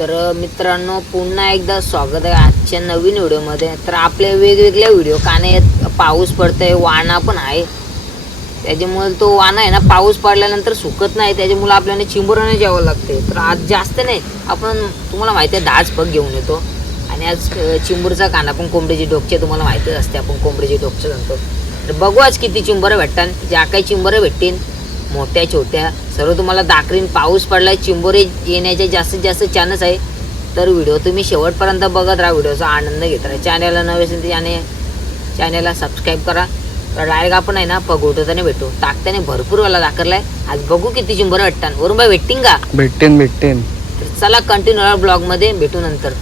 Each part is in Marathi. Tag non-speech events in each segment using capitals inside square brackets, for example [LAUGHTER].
तर मित्रांनो पुन्हा एकदा स्वागत आहे आजच्या नवीन व्हिडिओमध्ये. तर आपल्या वेगवेगळ्या व्हिडिओ काने पाऊस पडतंय वाना पण आहे. त्याच्यामुळे तो वाना आहे ना पाऊस पडल्यानंतर सुकत नाही. त्याच्यामुळे आपल्याला चिंबुराने जेवावं लागते. तर आज जास्त नाही. आपण तुम्हाला माहिती आहे दहाच पग घेऊन येतो. आणि आज चिंबूरचा काना पण कोंबडीची डोकचे तुम्हाला माहितीच असते आपण कोंबडीची डोकचे सांगतो. तर बघू आज किती चिंबरं भेटतात. ज्या काही चिंबरं भेटतील मोठ्या छोट्या. सर्व तुम्हाला दाखरीन पाऊस पडलाय चिंबोरे येण्याचे जास्तीत जास्त चान्स आहे. तर व्हिडिओ तुम्ही शेवटपर्यंत बघत राहा व्हिडिओचा आनंद घेत राहा. चॅनलला नवे असेल तर त्याने चॅनलला सबस्क्राईब करा. तर डायरेक्ट आपण आहे ना पगवटताने भेटू. टाकताने भरपूर वेळा दाखरलाय. आज बघू किती चिंबरं भेटतात वरून बाय भेटतील का? भेटेन भेटेन तर चला कंटिन्यू ब्लॉगमध्ये भेटू नंतर.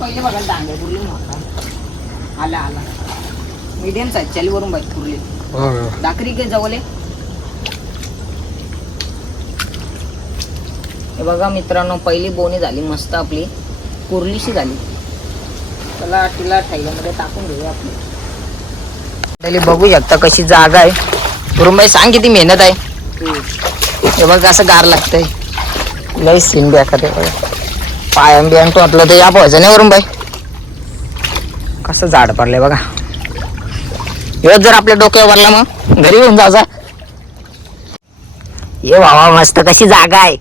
पहिले बघा मोठा. आला आला. मीडियम साईज चाली वरून बाईक कुर्ली दाखरी के जवळ. हे बघा मित्रांनो पहिली बोनी झाली मस्त आपली. कुर्लीशी झाली. चला तिला थैल्यामध्ये टाकून घेऊया आपली त्याला बघू शकता कशी जागा आहे. रुमबाई सांग किती मेहनत आहे. हे बघ असं गार लागतंय. लय सीन बी ते बघा. पायम बियाम तो आपलं तर या पोहायचं नाही वरून बाई कसं झाड पडलंय बघा. ह्यो जर आपल्या डोक्यावर पडला मग घरी येऊन जा ये भावा मस्त कशी जागा आहे.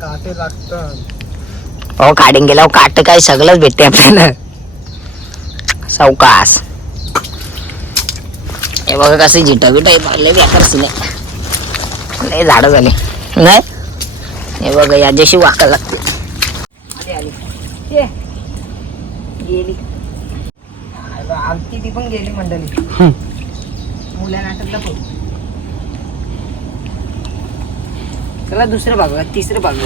काटे लागतात अहो काढून गेला काट काय सगळंच भेटते आपल्याला. सावकास हे बघा कसं जिटा बिटा भरले बेकार सिने लय झाडं झाले. नाही? हे बघा याच्याशी वाका लागते. आलती ती पण गेली मंडळी. मुला नाटकला पण चला दुसरं भाग तिसरं भाग.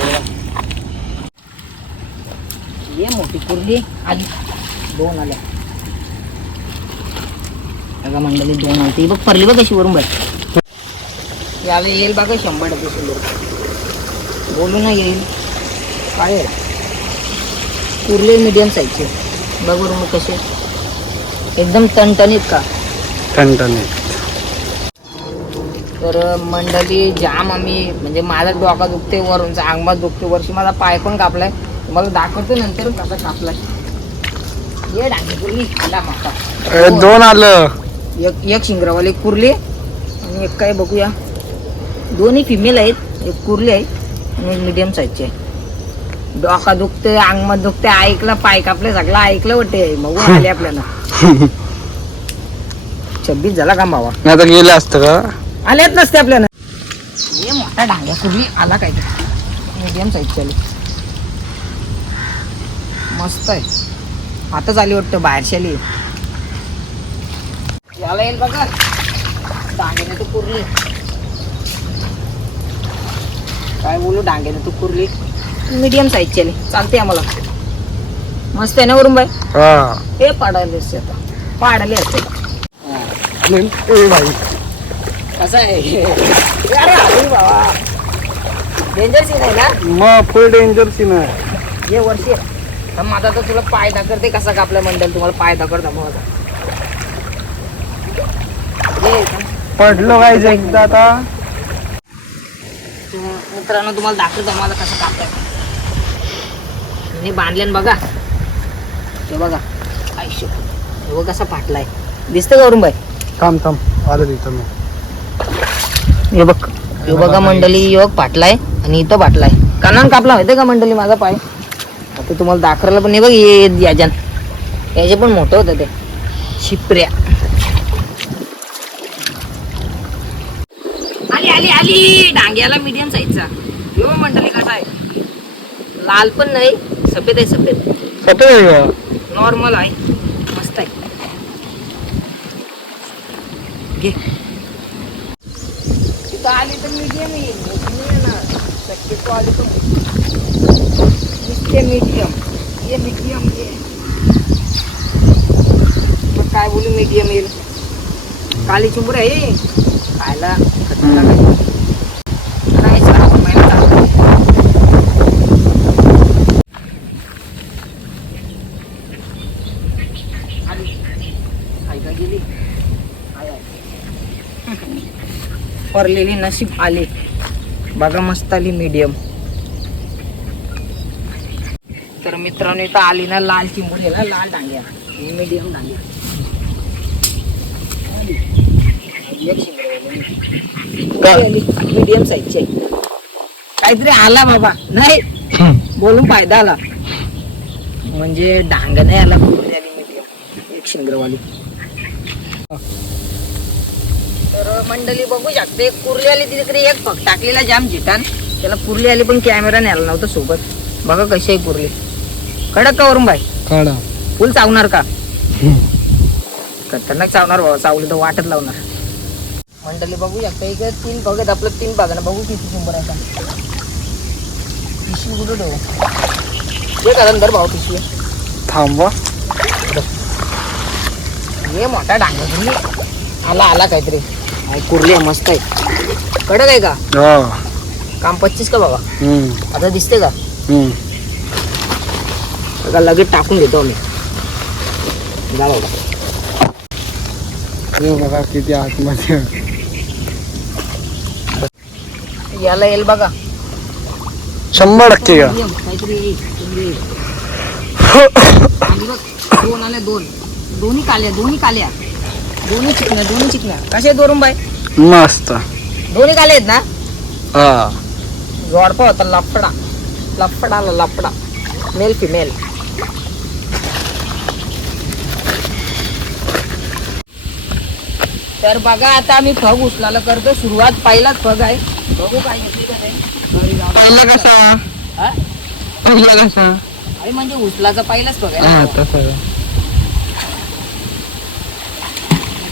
ये मोठी कुर्ली. आली. दोन आल्या. बघा मंडळी दोन आली ती बघ पडली बघ कशी वरून बघ. याला येईल बघा शंभर टक्के सुंदर बोलू ना येईल. काय? कुर्ले मीडियम साईजचे बघ मग कसे एकदम टणटणीत का? ठणठणीत तर मंडळी जाम आम्ही म्हणजे माझा डोका दुखते वरूनचा अंगमात दुखते वरशी माझा पाय पण कापलाय. तुम्हाला दाखवतो नंतर कसा कापलाय. ये डांगे आला माका. दोन आलं. एक एक शिंगरावाले एक कुर्ली आणि एक काय बघूया. दोन्ही फिमेल आहेत एक कुर्ली आहे आणि एक मिडियम साईजचे आहे. डोका दुखते अंगमात दुखते ऐकलं पाय कापले सगळं ऐकलं वाटते मग आले आपल्याला. छब्बीस झाला का भावा नाही तर गेले असतं का? आल्यात नसते आपल्याला. हे मोठा डांग्या पूर्वी आला काय मीडियम साईज चालू मस्त आहे. आताच आली वाटतं बाहेरच्याली याला येईल बघा. डांग्याने तू कुरली काय बोलू डांग्याने तू कुरली मीडियम साईज चाली चालते आम्हाला. मस्त आहे ना वरून बाई? हा. हे पाडायला असते आता. पाडायला असते ए बाई. कसं आहे. अरे अरे बाबा. डेंजर सीन आहे ना? मग फुल डेंजर सीन आहे. हे वर्षी तर माझा तर तुला पाय दाखवते कसा का आपल्या मंडळ तुम्हाला पाय दाखवता मग आता. पडलो काय एकदा आता? मित्रांनो तुम्हाला दाखवतो मला कसं कापताय मी बांधल्यान बघा. हे बघा. आयुष्य हे बघ कसा फाटलाय. दिसतं का बाई थांब थांब. आलं तिथं मी. हे बघ. हे बघा मंडळी योग फाटलाय आणि इथं फाटलाय. कानान कापला माहिती का मंडळी माझा पाय? आता तुम्हाला दाखवायला पण नाही बघ ये याच्यान याचे पण मोठं होतं ते. शिपऱ्या. आली आली आली. डांग्याला मीडियम साईजचा यो मंडळी कसा आहे? लाल पण नाही सफेद आहे सफेद. सफेद नॉर्मल आहे. मस्त आहे. घे. तिथं आली तर मीडियम येईल मोठी नाही येणार. शक्यतो आली तर नुसते मीडियम ये मीडियम ये. मग काय बोलू मीडियम येईल? काली चिंबूर आहे. खायला. खतरनाक आहे. नाही सर, आपण महिना चालतो. आली. आई का गेली आय, आय. परलेली नशीब आले. बघा मस्त आली मीडियम तर मित्रांनो इथं आली ना लाल चिंबोलीला लाल डांग्या. मीडियम डांग्या. मीडियम साईजचे काहीतरी आला बाबा. नाही. बोलून फायदा आला. म्हणजे डांग नाही आला. मीडियम एक शिंगरवाली. मंडळी बघू शकते. कुर्ली आली तिकडे एक फक टाकलेला जाम जिटान. त्याला कुर्ली आली पण कॅमेरा न्यायला नव्हता सोबत. बघा कशी आहे कुर्ली. कडक का वरून काढा. फुल चावणार का? खतरनाक चावणार बाबा चावली तर वाटत लावणार. मंडळी बघू शकता इकडे तीन बघत आपलं तीन बघा ना बघू किती शंभर आहे का? पिशवी कुठं ठेवू? एक हजार धर भाऊ पिशवी. थांबवा. हे मोठा डांग तुम्ही आला आला काहीतरी. आहे कुर्ली आहे मस्त आहे. कडक आहे का? हा. काम पच्चीस का बाबा? हम्म, आता दिसते का? हम्म. लगेच टाकून देतो आम्ही. जा बाबा. हे बघा किती आतमध्ये. याला येईल बघा. शंभर टक्के का काहीतरी येईल, तुम्ही येईल. आणि बघ, दोन आल्या दोन. दोन्ही काल्या दोन्ही काल्या. दोन्ही चिकण्या दोन्ही चिकण्या. कसे दोरून बाय मस्त. दोन्ही काले आहेत ना? हा. जोडपा होता लफडा. लफडा लफडा. Male female. तर बघा आता आम्ही फग उचलायला करतो सुरुवात पहिलाच फग आहे. बघू काय येते का नाही. घरी जाऊन. पहिला कसा? पहिला कसा? अरे म्हणजे उचलाचा पहिलाच फग आहे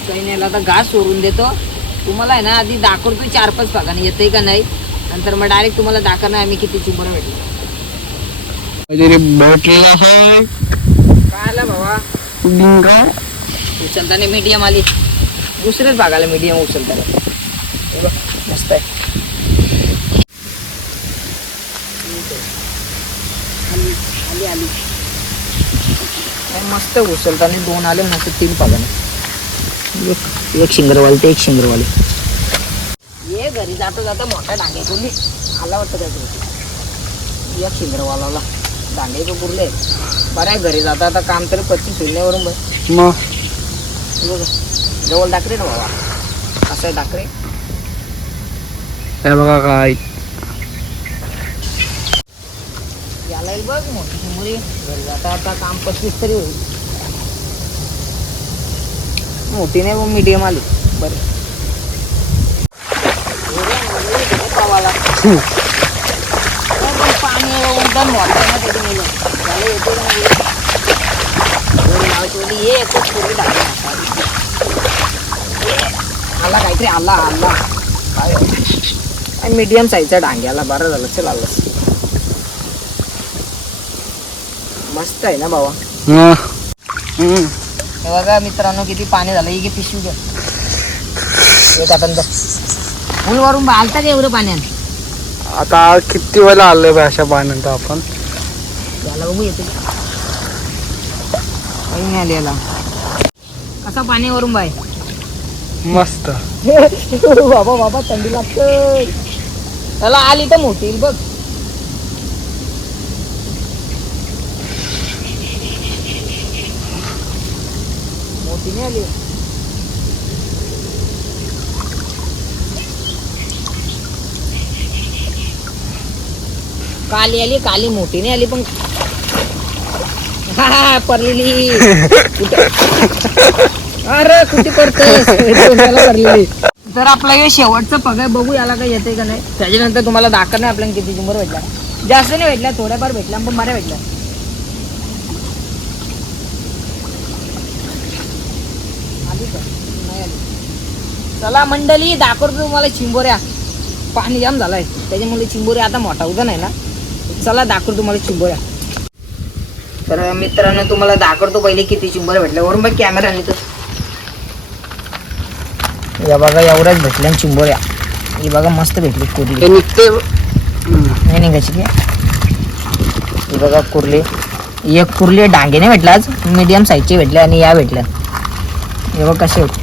काही नाही आला तर घास सोडून देतो. तुम्हाला आहे ना आधी दाखवतो चार पाच भागाने येते का नाही. नंतर मग डायरेक्ट तुम्हाला दाखवणार आम्ही किती चिंबर भेटलो. काय आला उचलताना मीडियम आली. दुसऱ्याच भागाला मीडियम उचलताना. मस्त आहे. आली. आली मस्त दोन आले मस्त तीन पागाने एक एक शिंगरवाली ते एक शिंगरवाली. ये घरी जाता जाता मोठ्या डांगे बोलली आला वाटतं काय एक शिंगरवाला डांगे तो पुरले. बरं आहे घरी जाता आता काम तरी पच्चीस शून्यावरून बस मग? बघा. जवळ डाकरे ना बाबा. असं आहे डाकरे? हे बघा काय. याला येईल बघ मोठी घरी जाता आता काम पस्तीस तरी होईल. मोठी नाही मीडियम आली. बरं. पण एकदम. आला काहीतरी आला आला. काय? मीडियम साईजचा डांग्याला बरं झालं. चल आलं. मस्त आहे ना बाबा बघा मित्रांनो किती पाणी झालं. ही पिशवी घ्या एक आता फुलवरून आलता का एवढं पाण्यात? आता किती वेळा आलोय बा अशा पाण्यात आपण? याला बघू येते. आले याला. कसा पाण्यावरून बाय? मस्त. [LAUGHS] बाबा बाबा थंडी लागते. त्याला आली तर मोठी बघ. मोठी काली आली काली मोठी नाही आली पण. हा, परलेली अरे कुठे करतोस तर आपला हे शेवटचं पग आहे बघू याला काही येते का नाही. त्याच्यानंतर तुम्हाला दाखवणार आपल्याला किती शंभर भेटला. जास्त नाही भेटला थोड्याफार भेटला पण बऱ्या भेटल्या. आली का? नाही आली. चला मंडळी दाखवतो तुम्हाला चिंबोऱ्या. पाणी जाम झालाय. त्याच्यामुळे चिंबोऱ्या आता मोठा उदा नाही ना? चला दाखवतो तुम्हाला चिंबोऱ्या. तर मित्रांनो तुम्हाला दाखवतो पहिले किती चिंबर भेटल्या. वरून बघ कॅमेरा आणि या बघा एवढ्याच भेटल्या चिंबोऱ्या. ही बघा मस्त भेटली कुर्ली. निघते. नाही निघायची की? ही बघा कुर्ली. एक कुर्ली डांगे नाही भेटला आज. मीडियम साईजची भेटल्या आणि या भेटल्या. हे बघ कसे आहेत.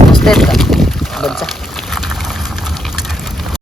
मस्त आहेत का? बघ